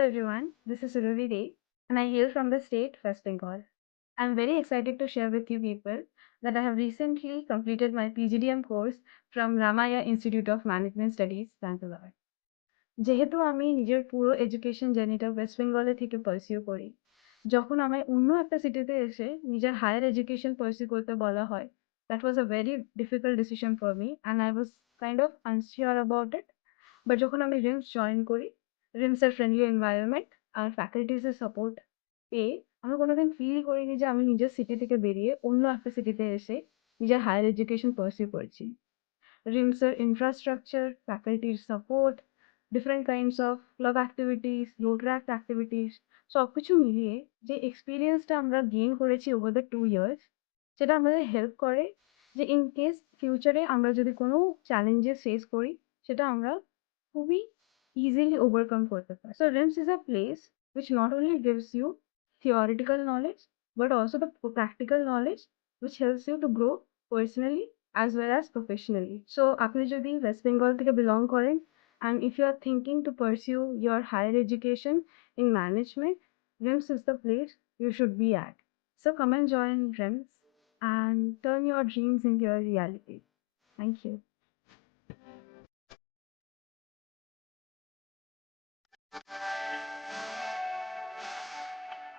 Hello everyone, this is Suruvi Dey and I hail from the state West Bengal. I'm very excited to share with you people that I have recently completed my PGDM course from Ramaya Institute of Management Studies, Bangalore. যেহেতু আমি নিজের পুরো এডুকেশন জার্নিটা ওয়েস্ট বেঙ্গলে থেকে পার্সিউ করি, যখন আমায় অন্য একটা সিটিতে এসে নিজের হায়ার এডুকেশন পার্সিউ করতে বলা হয়, that was a very difficult decision for me and I was kind of unsure about it. But যখন আমি রিমস জয়েন করি, রিমসের ফ্রেন্ডলি এনভায়রনমেন্ট আর ফ্যাকাল্টিসের সাপোর্ট পেয়ে আমি কোনোদিন ফিল করিনি যে আমি নিজের সিটি থেকে বেরিয়ে অন্য একটা সিটিতে এসে নিজের হায়ার এডুকেশন পার্সিউ করছি। রিমসের ইনফ্রাস্ট্রাকচার, ফ্যাকাল্টির support, different kinds of club activities, Rotaract activities সবকিছু মিলিয়ে যে এক্সপিরিয়েন্সটা আমরা গেইন করেছি ওভার দ্য 2 ইয়ার্স, সেটা আমাদের হেল্প করে যে ইন কেস ফিউচারে আমরা যদি কোনো চ্যালেঞ্জেস ফেস করি, সেটা আমরা খুবই easily overcome করতে পারি। So RIMS is a place which not only gives you theoretical knowledge but also the practical knowledge which helps you to grow personally as well as professionally. So আপনি যদি ওয়েস্ট বেঙ্গল থেকে বিলং করেন and if you are thinking to pursue your higher education in management, RIMS is the place you should be at. So come and join RIMS and turn your dreams into your reality.